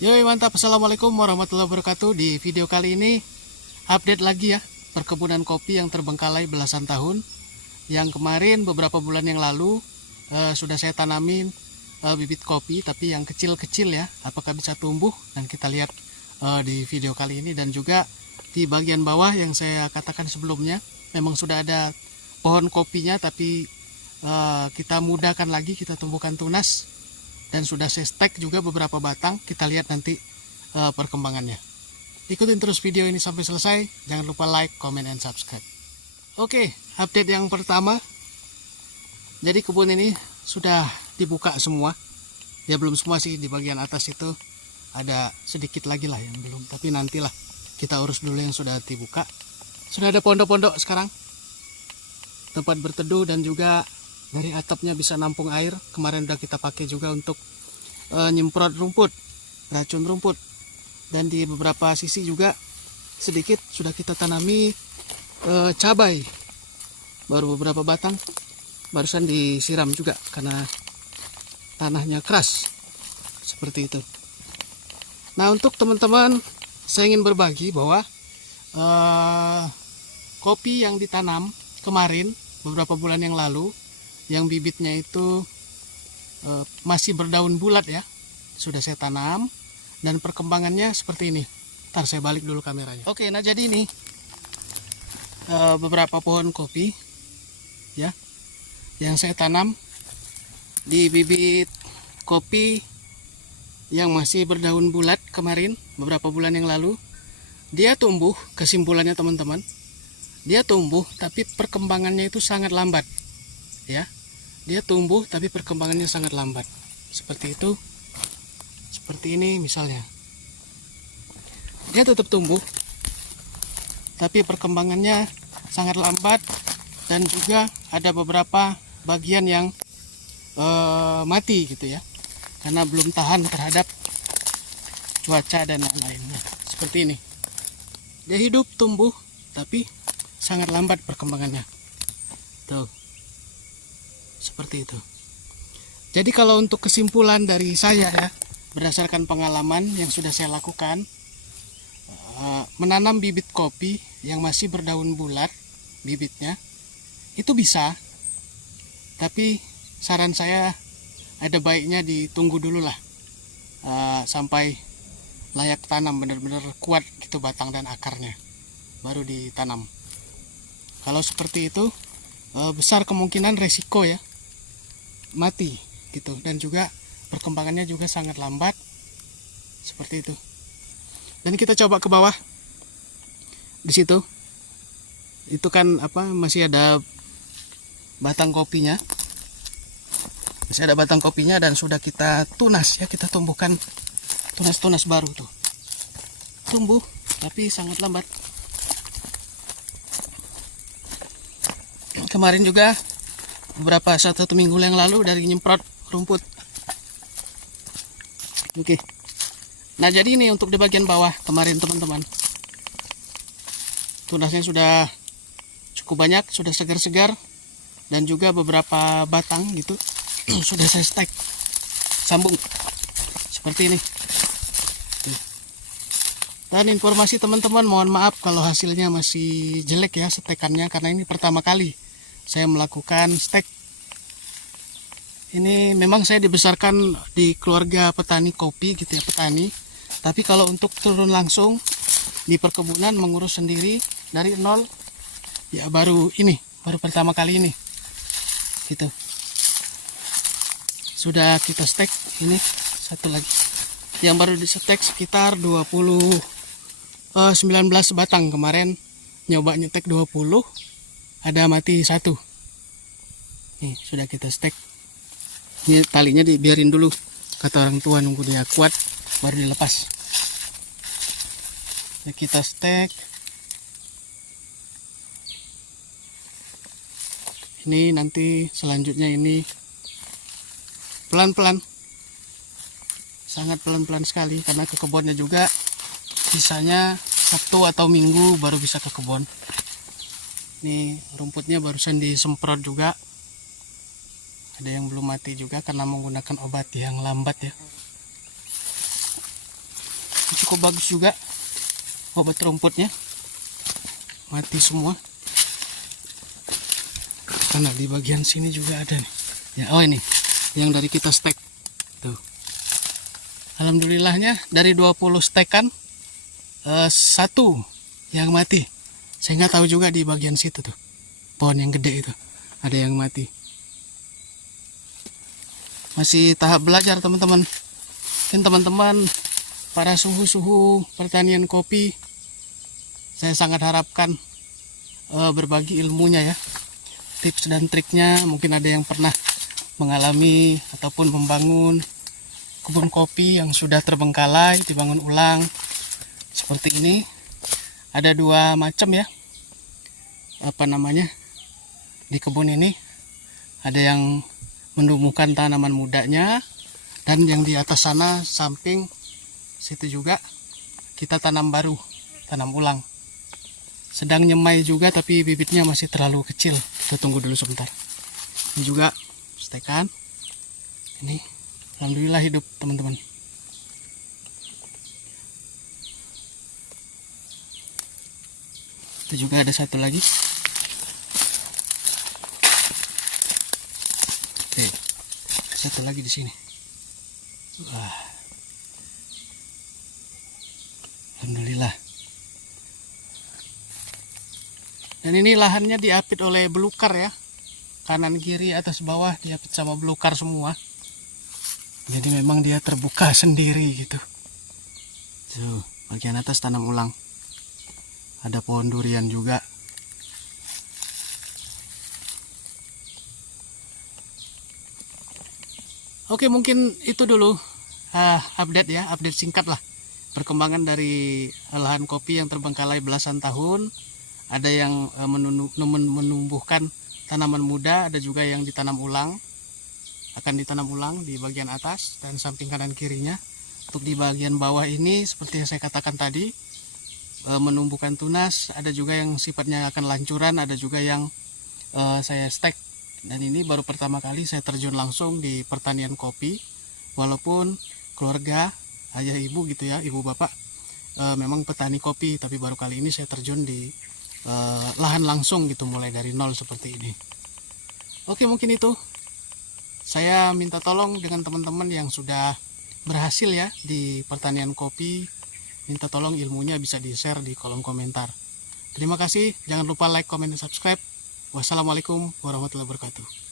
Yoi mantap, assalamualaikum warahmatullahi wabarakatuh. Di video kali ini update lagi ya perkebunan kopi yang terbengkalai belasan tahun. Yang kemarin beberapa bulan yang lalu sudah saya tanamin bibit kopi, tapi yang kecil-kecil ya. Apakah bisa tumbuh? Dan kita lihat di video kali ini. Dan juga di bagian bawah yang saya katakan sebelumnya, memang sudah ada pohon kopinya, tapi kita mudahkan lagi, kita tumbuhkan tunas. Dan sudah saya stek juga beberapa batang. Kita lihat nanti perkembangannya. Ikutin terus video ini sampai selesai. Jangan lupa like, comment, and subscribe. Oke, update yang pertama. Jadi kebun ini sudah dibuka semua. Ya belum semua sih, di bagian atas itu ada sedikit lagi lah yang belum. Tapi nantilah kita urus dulu yang sudah dibuka. Sudah ada pondok-pondok sekarang. Tempat berteduh dan juga dari atapnya bisa nampung air. Kemarin udah kita pakai juga untuk nyemprot rumput, racun rumput. Dan di beberapa sisi juga sedikit sudah kita tanami cabai. Baru beberapa batang, barusan disiram juga karena tanahnya keras. Seperti itu. Nah, untuk teman-teman, saya ingin berbagi bahwa kopi yang ditanam kemarin beberapa bulan yang lalu, yang bibitnya itu masih berdaun bulat ya, sudah saya tanam dan perkembangannya seperti ini. Ntar saya balik dulu kameranya. Oke, nah jadi ini beberapa pohon kopi ya yang saya tanam di bibit kopi yang masih berdaun bulat kemarin beberapa bulan yang lalu. Dia tumbuh, kesimpulannya teman-teman, dia tumbuh tapi perkembangannya itu sangat lambat ya. Dia tumbuh tapi perkembangannya sangat lambat. Seperti itu. Seperti ini misalnya. Dia tetap tumbuh tapi perkembangannya sangat lambat. Dan juga ada beberapa bagian yang mati gitu ya. Karena belum tahan terhadap cuaca dan lain-lainnya. Seperti ini. Dia hidup, tumbuh, tapi sangat lambat perkembangannya. Tuh. Seperti itu. Jadi kalau untuk kesimpulan dari saya ya, berdasarkan pengalaman yang sudah saya lakukan, menanam bibit kopi yang masih berdaun bulat bibitnya itu bisa, tapi saran saya ada baiknya ditunggu dulu lah sampai layak tanam, benar-benar kuat gitu batang dan akarnya, baru ditanam. Kalau seperti itu besar kemungkinan resiko ya mati gitu, dan juga perkembangannya juga sangat lambat seperti itu. Dan kita coba ke bawah di situ, itu kan apa, masih ada batang kopinya, dan sudah kita tunas ya, kita tumbuhkan tunas-tunas baru tuh, tumbuh tapi sangat lambat. Kemarin juga beberapa satu minggu yang lalu dari nyemprot rumput. Oke. Nah, jadi ini untuk di bagian bawah kemarin teman-teman. Tunasnya sudah cukup banyak, sudah segar-segar, dan juga beberapa batang gitu sudah saya stek sambung seperti ini. Dan informasi teman-teman, mohon maaf kalau hasilnya masih jelek ya stekannya, karena ini pertama kali saya melakukan stek. Ini memang saya dibesarkan di keluarga petani kopi gitu ya, petani. Tapi kalau untuk turun langsung di perkebunan mengurus sendiri dari nol ya baru pertama kali ini. Gitu. Sudah kita stek ini satu lagi. Yang baru di stek sekitar 19 batang kemarin, nyoba nyetek 20, ada mati satu. Nih sudah kita stek. Ini talinya dibiarin dulu, kata orang tua, nunggu dia kuat baru dilepas. Nah, kita stek. Ini nanti selanjutnya ini pelan-pelan, sangat pelan-pelan sekali, karena ke kebunnya juga sisanya Sabtu atau Minggu baru bisa ke kebun. Ini rumputnya barusan disemprot juga. Ada yang belum mati juga karena menggunakan obat yang lambat ya. cukup bagus juga. Obat rumputnya mati semua. Karena di bagian sini juga ada nih. Ya, oh ini yang dari kita stek tuh. Alhamdulillahnya dari 20 stekan satu yang mati. Saya nggak tahu juga di bagian situ tuh, pohon yang gede itu ada yang mati. Masih tahap belajar teman-teman. Mungkin teman-teman para suhu-suhu pertanian kopi, saya sangat harapkan berbagi ilmunya ya, tips dan triknya. Mungkin ada yang pernah mengalami ataupun membangun kebun kopi yang sudah terbengkalai, dibangun ulang seperti ini. Ada dua macam ya, di kebun ini. Ada yang menumbuhkan tanaman mudanya, dan yang di atas sana samping situ juga kita tanam baru, tanam ulang. Sedang nyemai juga tapi bibitnya masih terlalu kecil. Kita tunggu dulu sebentar. Ini juga stekan. Ini alhamdulillah hidup teman-teman. Itu juga ada satu lagi. Oke, ada satu lagi di sini. Wah, alhamdulillah. Dan ini lahannya diapit oleh belukar ya, kanan kiri atas bawah diapit sama belukar semua. Jadi memang dia terbuka sendiri gitu. Tuh, bagian atas tanam ulang. Ada pohon durian juga. Oke, mungkin itu dulu update ya, update singkat lah. Perkembangan dari lahan kopi yang terbengkalai belasan tahun. Ada yang menumbuhkan tanaman muda, ada juga yang ditanam ulang. Akan ditanam ulang di bagian atas dan samping kanan kirinya. Untuk di bagian bawah ini seperti yang saya katakan tadi, menumbuhkan tunas, ada juga yang sifatnya akan lancuran, ada juga yang saya stek. Dan ini baru pertama kali saya terjun langsung di pertanian kopi, walaupun keluarga ayah ibu gitu ya, ibu bapak memang petani kopi, tapi baru kali ini saya terjun di lahan langsung gitu, mulai dari nol seperti ini. Oke, mungkin itu saya minta tolong dengan teman-teman yang sudah berhasil ya di pertanian kopi. Minta tolong ilmunya bisa di-share di kolom komentar. Terima kasih, jangan lupa like, comment, dan subscribe. Wassalamualaikum warahmatullahi wabarakatuh.